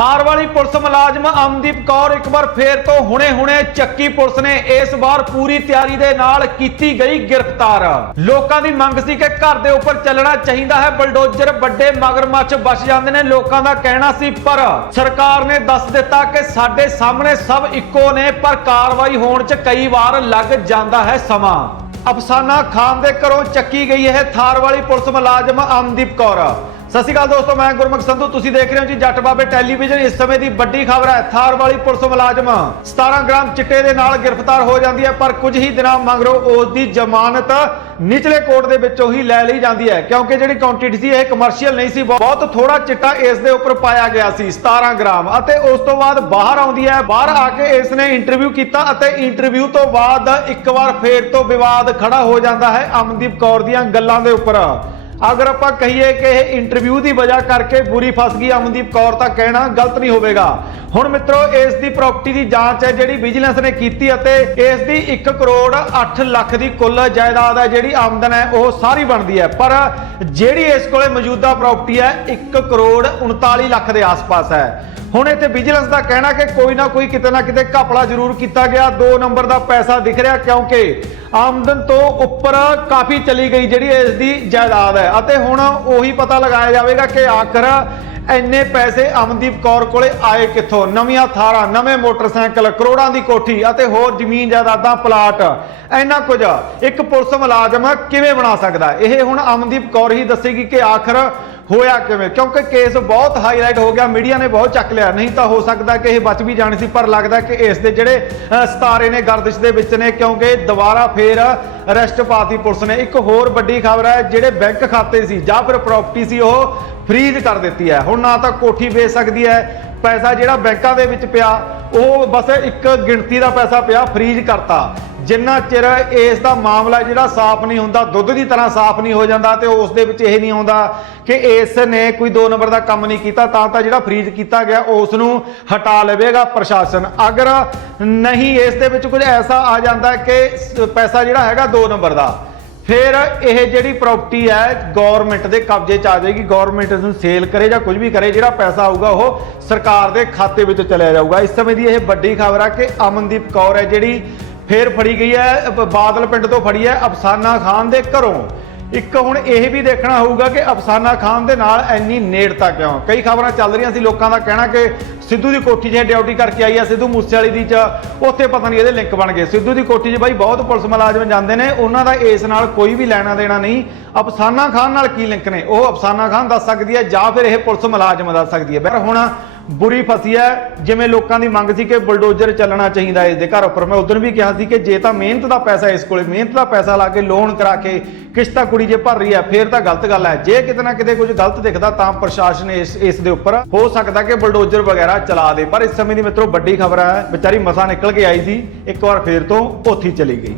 ਥਾਰ ਵਾਲੀ ਪੁਲਿਸ ਮੁਲਾਜ਼ਮ ਅਮਨਦੀਪ ਕੌਰ ਇੱਕ ਵਾਰ ਫੇਰ ਤੋਂ ਹੁਣੇ-ਹੁਣੇ ਚੱਕੀ ਪੁਲਿਸ ਨੇ ਇਸ ਵਾਰ ਪੂਰੀ ਤਿਆਰੀ ਦੇ ਨਾਲ ਕੀਤੀ ਗਈ ਗ੍ਰਿਫਤਾਰ। ਲੋਕਾਂ ਦੀ ਮੰਗ ਸੀ ਕਿ ਘਰ ਦੇ ਉੱਪਰ ਚੱਲਣਾ ਚਾਹੀਦਾ ਹੈ। ਬਲਡੋਜ਼ਰ ਵੱਡੇ ਮਗਰਮੱਛ ਬਚ ਜਾਂਦੇ ਨੇ, ਲੋਕਾਂ ਦਾ ਕਹਿਣਾ ਸੀ ਪਰ ਸਰਕਾਰ ਨੇ ਦੱਸ ਦਿੱਤਾ ਕਿ ਸਾਡੇ ਸਾਹਮਣੇ ਸਭ ਇੱਕੋ ਨੇ, ਪਰ ਕਾਰਵਾਈ ਹੋਣ 'ਚ ਕਈ ਵਾਰ ਲੱਗ ਜਾਂਦਾ ਹੈ ਸਮਾਂ। ਅਫਸਾਨਾ ਖਾਨ ਦੇ ਘਰੋਂ ਚੱਕੀ ਗਈ ਇਹ ਥਾਰ ਵਾਲੀ ਪੁਲਿਸ ਮੁਲਾਜ਼ਮ ਅਮਦੀਪ ਕੌਰ। ਸਤਿ ਸ਼੍ਰੀ ਅਕਾਲ ਦੋਸਤੋ, ਮੈਂ ਗੁਰਮੁਖ ਸੰਧੂ। ਤੁਸੀਂ ਦੇਖ ਰਹੇ ਹੋ ਜੀ ਜੱਟ ਬਾਬੇ ਟੈਲੀਵਿਜ਼ਨ। ਇਸ ਸਮੇਂ ਦੀ ਵੱਡੀ ਖਬਰ ਹੈ, ਥਾਰ ਵਾਲੀ ਪੁਲਿਸ ਮੁਲਾਜ਼ਮ 17 ਗ੍ਰਾਮ ਚਿੱਟੇ ਦੇ ਨਾਲ ਗ੍ਰਿਫਤਾਰ ਹੋ ਜਾਂਦੀ ਹੈ, ਪਰ ਕੁਝ ਹੀ ਦਿਨਾਂ ਮਗਰੋਂ ਉਸ ਦੀ ਜ਼ਮਾਨਤ ਨਿਚਲੇ ਕੋਰਟ ਦੇ ਵਿੱਚੋਂ ਹੀ ਲੈ ਲਈ ਜਾਂਦੀ ਹੈ। ਕਿਉਂਕਿ ਜਿਹੜੀ ਕੁਆਂਟੀਟੀ ਸੀ, ਇਹ ਕਮਰਸ਼ੀਅਲ ਨਹੀਂ ਸੀ। ਬਹੁਤ ਥੋੜਾ ਚਿੱਟਾ ਇਸ ਦੇ ਉੱਪਰ ਪਾਇਆ ਗਿਆ ਸੀ 17 ਗ੍ਰਾਮ। ਅਤੇ ਉਸ ਤੋਂ ਬਾਅਦ ਬਾਹਰ ਆਉਂਦੀ ਹੈ, ਬਾਹਰ ਆ ਕੇ ਇਸ ਨੇ ਇੰਟਰਵਿਊ ਕੀਤਾ ਅਤੇ ਇੰਟਰਵਿਊ ਤੋਂ ਬਾਅਦ ਇੱਕ ਵਾਰ ਫੇਰ ਤੋਂ ਵਿਵਾਦ ਖੜਾ ਹੋ ਜਾਂਦਾ ਹੈ ਅਮਨਦੀਪ ਕੌਰ ਦੀਆਂ ਗੱਲਾਂ ਦੇ ਉੱਪਰ। ਅਗਰ ਆਪਾਂ ਕਹੀਏ ਕਿ ਇਹ ਇੰਟਰਵਿਊ ਦੀ ਵਜ੍ਹਾ ਕਰਕੇ ਬੁਰੀ ਫਸ ਗਈ ਅਮਨਦੀਪ ਕੌਰ, ਤਾਂ ਕਹਿਣਾ ਗਲਤ ਨਹੀਂ ਹੋਵੇਗਾ। ਹੁਣ ਮਿੱਤਰੋ, ਇਸ ਦੀ ਪ੍ਰਾਪਰਟੀ ਦੀ ਜਾਂਚ ਹੈ, ਜਿਹੜੀ ਵਿਜੀਲੈਂਸ ਨੇ ਕੀਤੀ ਅਤੇ ਇਸ ਦੀ 1 ਕਰੋੜ 8 ਲੱਖ ਦੀ ਕੁੱਲ ਜਾਇਦਾਦ ਹੈ, ਜਿਹੜੀ ਆਮਦਨ ਹੈ, ਉਹ ਸਾਰੀ ਬਣਦੀ ਹੈ। ਪਰ ਜਿਹੜੀ ਇਸ ਕੋਲੇ ਮੌਜੂਦਾ ਪ੍ਰਾਪਰਟੀ ਹੈ 1 ਕਰੋੜ 39 ਲੱਖ ਦੇ ਆਸ-ਪਾਸ ਹੈ। ਹੁਣ ਇੱਥੇ ਵਿਜੀਲੈਂਸ ਦਾ ਕਹਿਣਾ ਕਿ ਕੋਈ ਨਾ ਕੋਈ ਕਿਤੇ ਨਾ ਕਿਤੇ ਘਪਲਾ ਜ਼ਰੂਰ ਕੀਤਾ ਗਿਆ। 2 ਨੰਬਰ ਦਾ ਪੈਸਾ ਦਿਖ ਰਿਹਾ ਕਿਉਂਕਿ ਆਮਦਨ ਤੋਂ ਉੱਪਰ ਕਾਫੀ ਚਲੀ ਗਈ ਜਿਹੜੀ ਇਸ ਦੀ ਜਾਇਦਾਦ ਹੈ। ਅਤੇ ਹੁਣ ਉਹੀ ਪਤਾ ਲਗਾਇਆ ਜਾਵੇਗਾ ਕਿ ਆਖਰ ਇੰਨੇ ਪੈਸੇ ਅਮਨਦੀਪ ਕੌਰ ਕੋਲੇ ਆਏ ਕਿੱਥੋਂ? ਨਵੀਆਂ ਥਾਰਾਂ, ਨਵੇਂ ਮੋਟਰਸਾਈਕਲ, ਕਰੋੜਾਂ ਦੀ ਕੋਠੀ ਅਤੇ ਹੋਰ ਜ਼ਮੀਨ ਜਾਇਦਾਦਾਂ, ਪਲਾਟ। ਇੰਨਾ ਕੁਝ ਇੱਕ ਪੁਲਿਸ ਮੁਲਾਜ਼ਮ ਕਿਵੇਂ ਬਣਾ ਸਕਦਾ? ਇਹ ਹੁਣ ਅਮਨਦੀਪ ਕੌਰ ਹੀ ਦੱਸੇਗੀ ਕਿ ਆਖਰ ਹੋਇਆ ਕਿਵੇਂ? ਕਿਉਂਕਿ ਕੇਸ ਬਹੁਤ ਹਾਈਲਾਈਟ ਹੋ ਗਿਆ ਮੀਡੀਆ ਨੇ ਬਹੁਤ ਚੱਕ ਲਿਆ। ਨਹੀਂ ਤਾਂ ਹੋ ਸਕਦਾ ਕਿ ਇਹ ਬਚ ਵੀ ਜਾਣੀ ਸੀ ਪਰ ਲੱਗਦਾ ਕਿ ਇਸ ਦੇ ਜਿਹੜੇ ਅ, ਸਤਾਰੇ ਨੇ ਗਰਦਿਸ਼ ਦੇ ਵਿੱਚ ਨੇ ਕਿਉਂਕਿ ਦੁਬਾਰਾ ਫੇਰ ਅਰੈਸਟ ਪਾਤੀ ਪੁਲਿਸ ਨੇ। ਇੱਕ ਹੋਰ ਵੱਡੀ ਖਬਰ ਹੈ ਜਿਹੜੇ ਬੈਂਕ ਖਾਤੇ ਸੀ ਜਾਂ ਫਿਰ ਪ੍ਰਾਪਰਟੀ ਸੀ ਉਹ ਫ੍ਰੀਜ਼ ਕਰ ਦਿੱਤੀ ਹੈ। ਹੁਣ ਨਾ ਤਾਂ ਕੋਠੀ ਵੇਚ ਸਕਦੀ ਹੈ ਪੈਸਾ ਜਿਹੜਾ ਬੈਂਕਾਂ ਦੇ ਵਿੱਚ ਪਿਆ ਉਹ ਬਸ ਇੱਕ ਗਿਣਤੀ ਦਾ ਪੈਸਾ ਪਿਆ ਫ੍ਰੀਜ਼ ਕਰਤਾ। ਜਿੰਨਾ ਚਿਰ ਇਸ ਦਾ ਮਾਮਲਾ ਜਿਹੜਾ ਸਾਫ਼ ਨਹੀਂ ਹੁੰਦਾ, ਦੁੱਧ ਦੀ ਤਰ੍ਹਾਂ ਸਾਫ਼ ਨਹੀਂ ਹੋ ਜਾਂਦਾ ਤੇ ਉਸ ਦੇ ਵਿੱਚ ਇਹ ਨਹੀਂ ਆਉਂਦਾ ਕਿ ਇਸ ਨੇ ਕੋਈ 2 ਨੰਬਰ ਦਾ ਕੰਮ ਨਹੀਂ ਕੀਤਾ, ਤਾਂ ਤਾਂ ਜਿਹੜਾ ਫ੍ਰੀਜ਼ ਕੀਤਾ ਗਿਆ, ਉਸ ਨੂੰ ਹਟਾ ਲਵੇਗਾ ਪ੍ਰਸ਼ਾਸਨ। ਅਗਰ ਨਹੀਂ, ਇਸ ਦੇ ਵਿੱਚ ਕੁਝ ਐਸਾ ਆ ਜਾਂਦਾ ਕਿ ਪੈਸਾ ਜਿਹੜਾ ਹੈਗਾ 2 ਨੰਬਰ ਦਾ, ਫਿਰ ਇਹ ਜਿਹੜੀ ਪ੍ਰਾਪਰਟੀ ਹੈ ਗਵਰਨਮੈਂਟ ਦੇ ਕਬਜ਼ੇ 'ਚ ਆ ਜਾਏਗੀ। ਗਵਰਨਮੈਂਟ ਇਸ ਨੂੰ ਸੇਲ ਕਰੇ ਜਾਂ ਕੁਝ ਵੀ ਕਰੇ, ਜਿਹੜਾ ਪੈਸਾ ਆਊਗਾ, ਉਹ ਸਰਕਾਰ ਦੇ ਖਾਤੇ ਵਿੱਚ ਚਲਿਆ ਜਾਊਗਾ। ਇਸ ਸਮੇਂ ਦੀ ਇਹ ਵੱਡੀ ਖਬਰ ਹੈ ਕਿ ਅਮਨਦੀਪ ਕੌਰ ਹੈ, ਜਿਹੜੀ ਫੇਰ ਫੜੀ ਗਈ ਹੈ ਬਾਦਲ ਪਿੰਡ ਤੋਂ ਫੜੀ ਹੈ ਅਫਸਾਨਾ ਖਾਨ ਦੇ ਘਰੋਂ। ਇੱਕ ਹੁਣ ਇਹ ਵੀ ਦੇਖਣਾ ਹੋਊਗਾ ਕਿ ਅਫਸਾਨਾ ਖਾਨ ਦੇ ਨਾਲ ਇੰਨੀ ਨੇੜਤਾ ਕਿਉਂ? ਕਈ ਖਬਰਾਂ ਚੱਲ ਰਹੀਆਂ ਸੀ ਲੋਕਾਂ ਦਾ ਕਹਿਣਾ ਕਿ ਸਿੱਧੂ ਦੀ ਕੋਠੀ 'ਚ ਡਿਊਟੀ ਕਰਕੇ ਆਈ ਆ ਸਿੱਧੂ ਮੂਸੇਵਾਲੀ ਦੀ ਚ। ਉੱਥੇ ਪਤਾ ਨਹੀਂ ਇਹਦੇ ਲਿੰਕ ਬਣ ਗਏ। ਸਿੱਧੂ ਦੀ ਕੋਠੀ 'ਚ ਬਾਈ ਬਹੁਤ ਪੁਲਿਸ ਮੁਲਾਜ਼ਮ ਜਾਂਦੇ ਨੇ, ਉਹਨਾਂ ਦਾ ਇਸ ਨਾਲ ਕੋਈ ਵੀ ਲੈਣਾ ਦੇਣਾ ਨਹੀਂ। ਅਫਸਾਨਾ ਖਾਨ ਨਾਲ ਕੀ ਲਿੰਕ ਨੇ? ਉਹ ਅਫਸਾਨਾ ਖਾਨ ਦੱਸ ਸਕਦੀ ਹੈ ਜਾਂ ਫਿਰ ਇਹ ਪੁਲਿਸ ਮੁਲਾਜ਼ਮ ਦੱਸ ਸਕਦੀ ਹੈ। ਪਰ ਹੁਣ ਬੁਰੀ ਫਸੀ ਹੈ। ਜਿਵੇਂ ਲੋਕਾਂ ਦੀ ਮੰਗ ਸੀ ਕਿ ਬਲਡੋਜਰ ਚੱਲਣਾ ਚਾਹੀਦਾ ਇਸ ਦੇ ਘਰ ਉੱਪਰ। ਮੈਂ ਉਦੋਂ ਵੀ ਕਿਹਾ ਸੀ ਕਿ ਜੇ ਤਾਂ ਮਿਹਨਤ ਦਾ ਪੈਸਾ ਇਸ ਕੋਲੇ, ਮਿਹਨਤ ਦਾ ਪੈਸਾ ਲਾ ਕੇ ਲੋਨ ਕਰਾ ਕੇ ਕਿਸ਼ਤਾਂ ਕੁੜੀ ਜੇ ਭਰ ਰਹੀ ਹੈ, ਫੇਰ ਤਾਂ ਗਲਤ ਗੱਲ ਹੈ। ਜੇ ਕਿਤੇ ਨਾ ਕਿਤੇ ਕੁਝ ਗਲਤ ਦਿਖਦਾ ਤਾਂ ਪ੍ਰਸ਼ਾਸਨ ਇਸ ਇਸ ਦੇ ਉੱਪਰ ਹੋ ਸਕਦਾ ਕਿ ਬਲਡੋਜਰ ਵਗੈਰਾ ਚਲਾ ਦੇ। ਪਰ ਇਸ ਸਮੇਂ ਦੀ ਮਿੱਤਰੋ ਵੱਡੀ ਖਬਰ ਹੈ, ਵਿਚਾਰੀ ਮਸਾ ਨਿਕਲ ਕੇ ਆਈ ਸੀ, ਇੱਕ ਵਾਰ ਫੇਰ ਤੋਂ ਉੱਥੇ ਚਲੀ ਗਈ।